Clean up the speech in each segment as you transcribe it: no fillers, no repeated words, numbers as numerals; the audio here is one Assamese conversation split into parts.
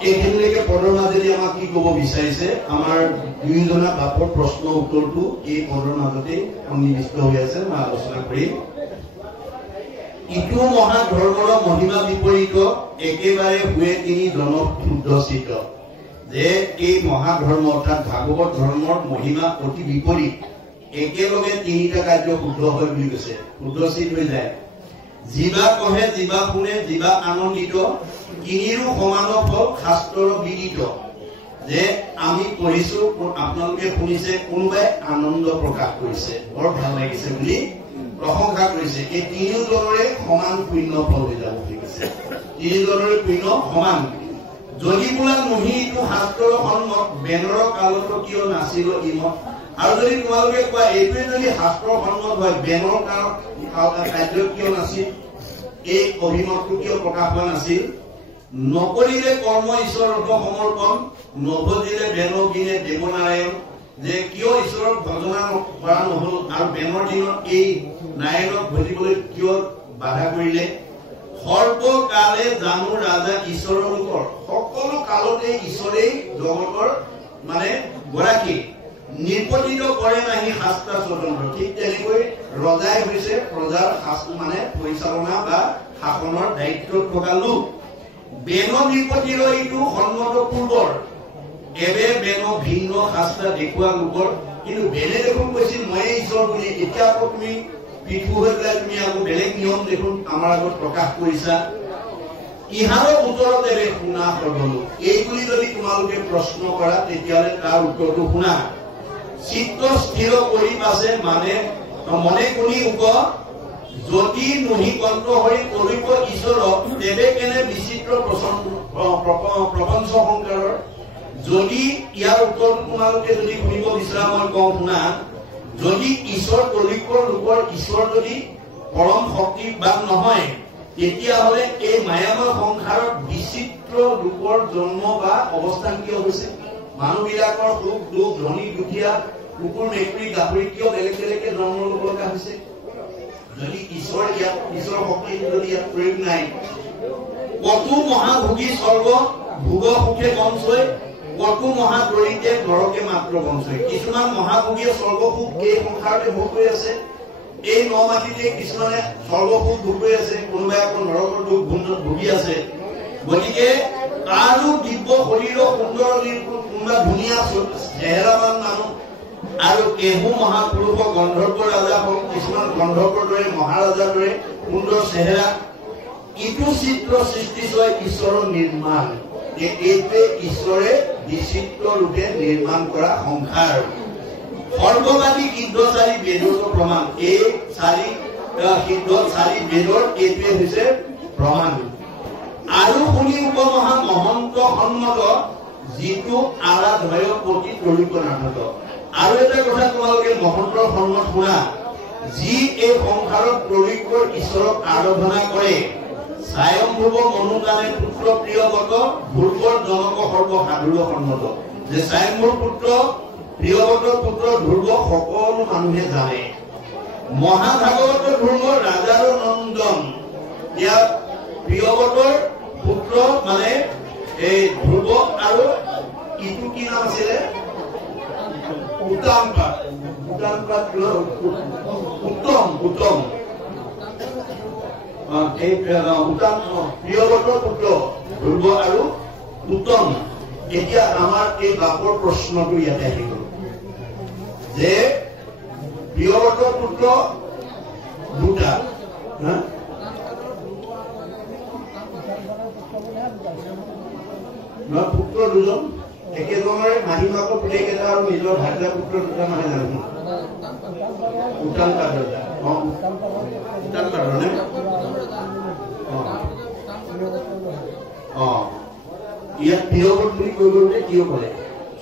এইখিনিলৈকে পদৰ মাজেদি আমাক কি ক'ব বিচাৰিছে আমাৰ দুয়োজনা বাপৰ প্ৰশ্ন উত্তৰটো এই পদৰ মাজতে সন্নিৱিষ্ট হৈ আছে মই আলোচনা কৰিম ইটো মহাধৰ্মৰ মহিমা বিপৰীত একেবাৰে হুৱে তিনি জনশুদ্ধচিত যে এই মহাধৰ্ম অৰ্থাৎ ভাগৱত ধৰ্মৰ মহিমা অতি বিপৰীত একেলগে তিনিটা কাৰ্য শুদ্ধ হয় বুলি কৈছে শুদ্ধচিত হৈ যায় জীৱা কহে জীৱা শুনে জীৱা আনন্দিত তিনিৰো সমান ফল শাস্ত্ৰৰ বিদিত যে আমি পঢ়িছো আপোনালোকে শুনিছে কোনোবাই আনন্দ প্ৰকাশ কৰিছে বৰ ভাল লাগিছে বুলি প্ৰশংসা কৰিছে এই তিনিজনৰে সমান পুণ্য ফল হৈ যাব বুলি কৈছে তিনিজনৰে পুণ্য সমান যদি বোলা মহিটো শাস্ত্ৰৰ সন্মত বেনৰ কালত কিয় নাছিল ইমত আৰু যদি তোমালোকে কোৱা এইটোৱে যদি শাস্ত্ৰৰ সন্মত হয় বেনৰ কাৰ্য কিয় নাছিল এই অভিমতটো কিয় প্ৰকাশ হোৱা নাছিল নকৰিলে কৰ্ম ঈশ্বৰৰ সমৰ্পণ নভজিলে বেন গিনে দেৱনাৰায়ণ যে কিয় ঈশ্বৰৰ ভজনা কৰা নহল আৰু বেনৰ দিনত এই নাৰায়ণক ভজিবলৈ কিয় বাধা কৰিলে সৰ্বকালে জানো ৰাজা ঈশ্বৰৰ লোকৰ সকলো কালতে ঈশ্বৰেই জগতৰ মানে গৰাকী নিৰ্পতিত কৰে নাহি শাস্ত্ৰ স্বতন্ত্ৰ ঠিক তেনেকৈ ৰজাই হৈছে প্ৰজাৰ মানে পৰিচালনা বা শাসনৰ দায়িত্বত থকা লোক বেন নিৰ্পতিৰ এইটো সন্মত পূৰ্বৰ এবে বেন ভিন্ন শাস্ত্ৰ দেখুওৱা লোকৰ কিন্তু বেনে দেখোন কৈছিল ময়ে ঈশ্বৰ বুলি এতিয়া আকৌ তুমি পিঠু হৈ পেলাই তুমি আকৌ বেলেগ নিয়ম দেখোন আমাৰ আগত প্ৰকাশ কৰিছা ইহাৰৰ উত্তৰত এবে শুনা সৰ্বলোক এই বুলি যদি তোমালোকে প্ৰশ্ন কৰা তেতিয়াহ'লে তাৰ উত্তৰটো শুনা চিত্ত স্থিৰ কৰি পাছে মানে মনে কোনি উপ যদি নহি কন্ত হৈ কৰিব ঈশ্বৰক তেবে কেনে বিচিত্ৰ প্ৰপঞ্চ সংকাৰৰ যদি ইয়াৰ উত্তৰটো তোমালোকে যদি শুনিব বিচৰা মই কওঁ শুনা যদি ঈশ্বৰ তলিকৰ লোকৰ ঈশ্বৰ যদি পৰম শক্তিবান নহয় তেতিয়াহ'লে এই মায়াময় সংসাৰত বিচিত্ৰ লোকৰ জন্ম বা অৱস্থান কিয় হৈছে মানুহবিলাকৰ সুখ দুখ ধনী দুখীয়া কুকুৰ মেকুৰী গাহৰি কিয় বেলেগ বেলেগে জন্ম ল'ব লগা হৈছে যদি ঈশ্বৰ শক্তি যদি ইয়াত প্ৰয়োগ নাই কতো মহাভোগী স্বৰ্গ ভোগ সুখে বঞ্চয় কতো মহাদৰিদ্ৰে নৰকে মাত্ৰ বঞ্চয় কিছুমান মহাভোগীয়ে স্বৰ্গ সুখ এই সংসাৰতে ভোগ কৰি আছে এই ন মাটিতে কিছুমানে স্বৰ্গ সুখ ভোগ কৰি আছে কোনোবাই আকৌ নৰকৰ দুখ ভুগি আছে গতিকে কাৰো দিব্য শৰীৰৰ সুন্দৰ কোনোবা ধুনীয়া চেহেৰাবান মানুহ আৰু কেহু মহাপুৰুষ গন্ধৰ্ব ৰাজা হওক কিছুমান গন্ধৰ্বৰ দৰে মহাৰাজাৰ দৰে সুন্দৰ চেহেৰা ইটো চিত্ৰ সৃষ্টি হয় ঈশ্বৰৰ নিৰ্মাণ এইটোৱে ঈশ্বৰে বিচিত্ৰ ৰূপে নিৰ্মাণ কৰা সংসাৰ সৰ্ববাদী সিদ্ধচাৰী বেদৰ প্ৰমাণ এই চাৰি বেদৰ এইটোৱে হৈছে প্ৰমাণ আৰু শুনি উপমহা মহন্ত সন্মত যিটো আৰাধয় প্ৰতি তৰিক নাটক আৰু এটা কথা তোমালোকে মহন্তৰ সন্মত শুনা যি এই সংসাৰত তৰিকৰ ঈশ্বৰক আৰাধনা কৰে স্বয়ম্ভুৱ মনুদানে পুত্ৰ প্ৰিয়গত ধ্ৰুৱৰ জনক সৰ্বসাধুৰ সন্মত যে স্বয়ম্ভুৰ পুত্ৰ প্ৰিয়গতৰ পুত্ৰ ধ্ৰুৱ সকলো মানুহে জানে মহাভাগৱত ধ্ৰুৱ ৰাজাৰ নন্দন ইয়াত প্ৰিয়গতৰ পুত্ৰ মানে এই ধ্ৰুৱ আৰু ইটো কি নাম আছিলে উত্তম প্ৰিয়গতৰ পুত্ৰ ধ্ৰুৱ আৰু উত্তম এতিয়া আমাৰ এই বাপৰ প্ৰশ্নটো ইয়াতে আহি গল যে প্ৰিয়গতৰ পুত্ৰ দুটা পুত্ৰ দুজন একেজনৰে মাহী মাকৰ পুতেক এটা আৰু নিজৰ ভাইটা পুত্ৰ দুটা মানে জানো উত্তান কাৰ্য ইয়াত প্ৰিয়বত বুলি কৈ গ'লে কিয় কৰে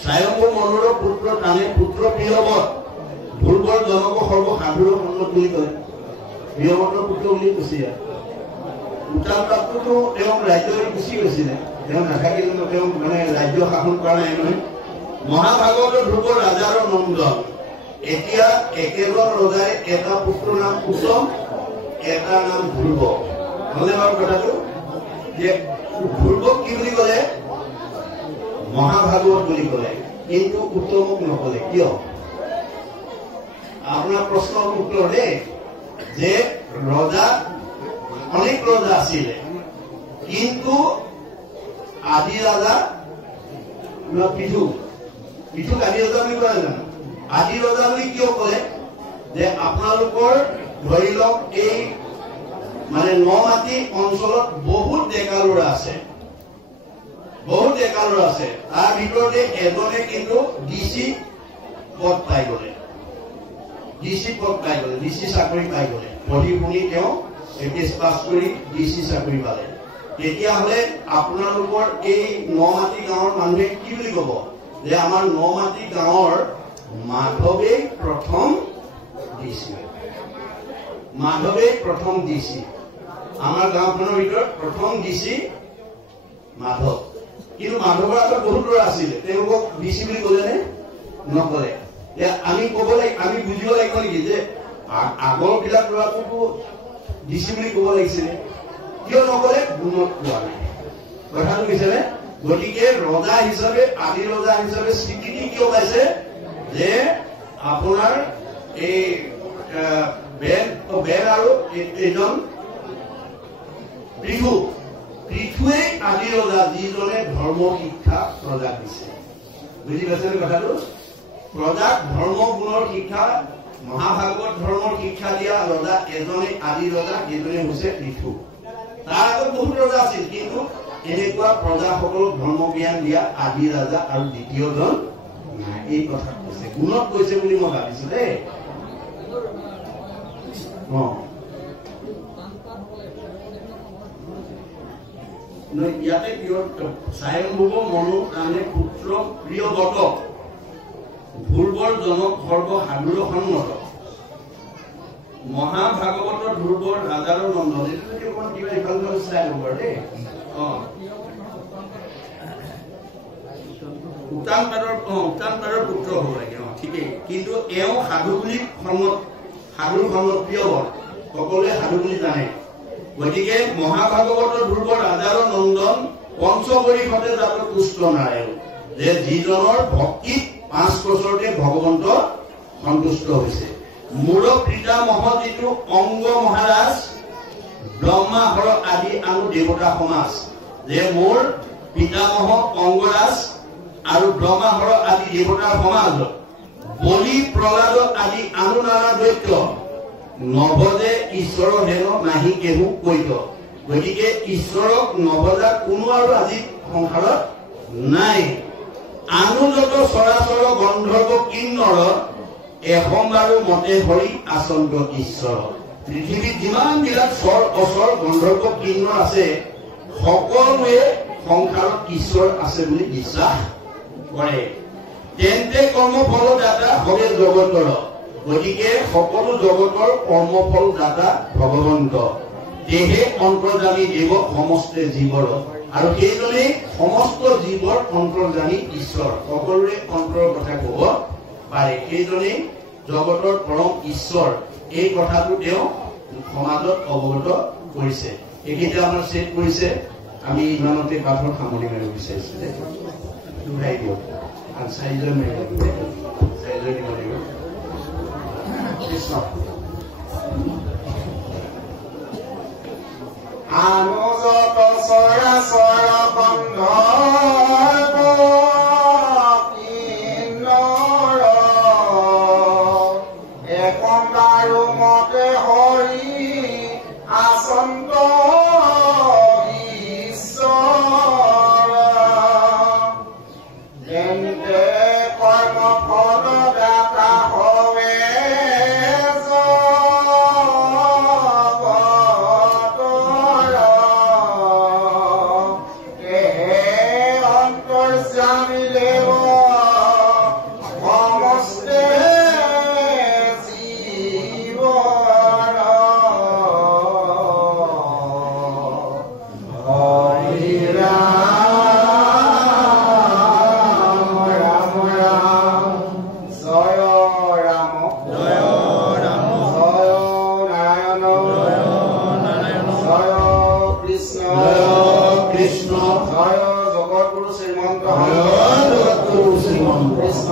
স্বয়ম্ভু মনৰ পুত্ৰ টানে পুত্ৰ প্ৰিয়বত ধ্ৰুৱৰ জনক সৰ্বসাধুৰ সন্মত বুলি কয় প্ৰিয়বতৰ পুত্ৰ বুলি কৈছে ইয়াত উত্তান কাৰ্যটো তেওঁ ৰাজ্যলৈ গুচি গৈছিলে তেওঁ নাথাকিলে তেওঁ মানে ৰাজ্য শাসন কৰা নাই নহয় মহাভাগৱত ধ্ৰুৱ ৰাজাৰ নন্দন এতিয়া একেজন ৰজাই এটা পুত্ৰ নাম উত্তম এটা নাম ধ্ৰুৱ হলে বাৰু কথাটো যে ধ্ৰুৱক কি বুলি ক'লে মহাভাগৱত বুলি ক'লে, কিন্তু উত্তমক নকলে কিয়? আপোনাৰ প্ৰশ্নৰ উত্তৰ দেই, যে ৰজা অনেক ৰজা আছিলে, কিন্তু আদি ৰজা পৃথুক আদি ৰজা বুলি কয় জানো? আদি ৰজা বুলি কিয় কলে? যে আপোনালোকৰ ধৰি লওক এই মানে নমাটি অঞ্চলত বহুত ডেকা ল'ৰা আছে, তাৰ ভিতৰতে এজনে কিন্তু ডিচি পদ পাই গলে, ডিচি চাকৰি পাই গলে, পঢ়ি শুনি তেওঁ এইচ পাছ কৰি ডিচি চাকৰি পালে। তেতিয়াহ'লে আপোনালোকৰ এই নমাটি গাঁৱৰ মানুহে কি বুলি কব? যে আমাৰ নমাটি গাঁৱৰ মাধৱেই প্ৰথম ডিচি, আমাৰ গাঁওখনৰ ভিতৰত প্ৰথম ডিচি মাধৱ। কিন্তু মাধৱৰ আগত বহুত ল'ৰা আছিলে, তেওঁলোকক ডিচি বুলি ক'লেনে? নকলে। আমি ক'ব লাগিব, আমি বুজিব লাগিব নেকি যে আগৰ বিলাক ল'ৰাটোকো ডিচি বুলি ক'ব লাগিছিলে? কিয় নকলে? গুণত পোৱা নাই, কথাটো বুজিছেনে? গতিকে ৰজা হিচাপে, আদি ৰজা হিচাপে স্বীকৃতি কিয় পাইছে? যে আপোনাৰ এই বেন আৰু এজন পৃথুৱে আদি ৰজা, যিজনে ধৰ্ম শিক্ষা প্ৰজাক দিছে। বুজি পাইছেনে কথাটো? প্ৰজাক ধৰ্ম গুণৰ শিক্ষা, মহাভাগৱত ধৰ্মৰ শিক্ষা দিয়া ৰজা এজনে আদি ৰজা, যিজনে হৈছে পৃথু। তাৰ আগত বহুত ৰজা আছিল, কিন্তু এনেকুৱা প্ৰজাসকলক ধৰ্ম জ্ঞান দিয়া আদি ৰজা আৰু দ্বিতীয়জন নাই। এই কথা কৈছে, গুণত কৈছে বুলি মই ভাবিছো দেই। ইয়াতে স্বয়ম্ভুৱ মনু কাৰণে পুত্ৰ প্ৰিয় গত, ধ্ৰুৱৰ জনক সৰ্ব সাধুৰ সন্মত, মহাভাগৱতৰ ধ্ৰুৱৰ ৰাজাৰৰ নন্দন। এইটো যদি অকমান কিবা ইফাল চাই ল'ব আৰু দেই। উত্তানপাদৰ পুত্ৰ হ'ব লাগে, ঠিকেই। কিন্তু এওঁ সাধু বুলি সাধুৰ সন্মত প্ৰিয় বল, সকলোৱে সাধু বুলি জানে। গতিকে মহাভাগৱতৰ ধ্ৰুৱ ৰাজাৰ নন্দন, পঞ্চবৰিষতে জাত পুষ্ট নাৰায়ণ, যে যিজনৰ ভক্তিত 5 বছৰতে ভগৱন্ত সন্তুষ্ট হৈছে। মূৰ পিতামহ যিটো অংগ মহাৰাজ, ব্ৰহ্মাহৰ আদি আনু দেৱতা সমাজ, যে মোৰ পিতামহ অংগৰাজ আৰু ব্ৰহ্মাহৰ আদি দেৱতাৰ সমাজ, বলি প্ৰহ্লাদ আদি আনু নানা দৈত্য, নভজে ঈশ্বৰ হেন নাহি কেহু কৈত। গতিকে ঈশ্বৰক নভজা কোনো আৰু আজি সংসাৰত নাই। আনু যত চৰাচৰ গন্ধৰ্ব কিন্নৰ, এসমবাৰো মতে হৰি আচন্ত ঈশ্বৰ। পৃথিৱীত যিমান বিলাক স্বৰ অচৰ গন্ধৰ্ব কিন্নৰ আছে, সকলোৱে সংসাৰত ঈশ্বৰ আছে বুলি বিশ্বাস কৰে। তেন্তে কৰ্মফল দাতা হৰে জগতৰ, গতিকে সকলো জগতৰ কৰ্মফল দাতা ভগৱন্ত। দেহে অন্তৰ্যামী দেৱ সমস্ত জীৱৰ, আৰু সেইজনেই সমস্ত জীৱৰ অন্তৰ্যামী ঈশ্বৰ, সকলোৰে অন্তৰৰ কথা কব পাৰে। সেইজনেই জগতৰ পৰম ঈশ্বৰ, এই কথাটো তেওঁ সমাজত অৱগত কৰিছে। এইকেইটা আমাৰ ছেট কৰিছে, আমি ইমানতে পাঠৰ সামৰি মাৰিব বিচাৰিছো। দুহাই দিয়ক, আৰু 4জন মাৰিব, 4জন দিব লাগিব। আনুজত চৰাচৰ গন্ধৰ্ব কিন্নৰ, এসমবাৰো মতে হৰি আচন্ত ঈশ্বৰ। তেন্তে কৰ্মফল দাতা হৱে জগতৰ, জগৎগুৰু শ্ৰীমন্ত জগৎগুৰু শ্ৰীমন্ত কৃষ্ণ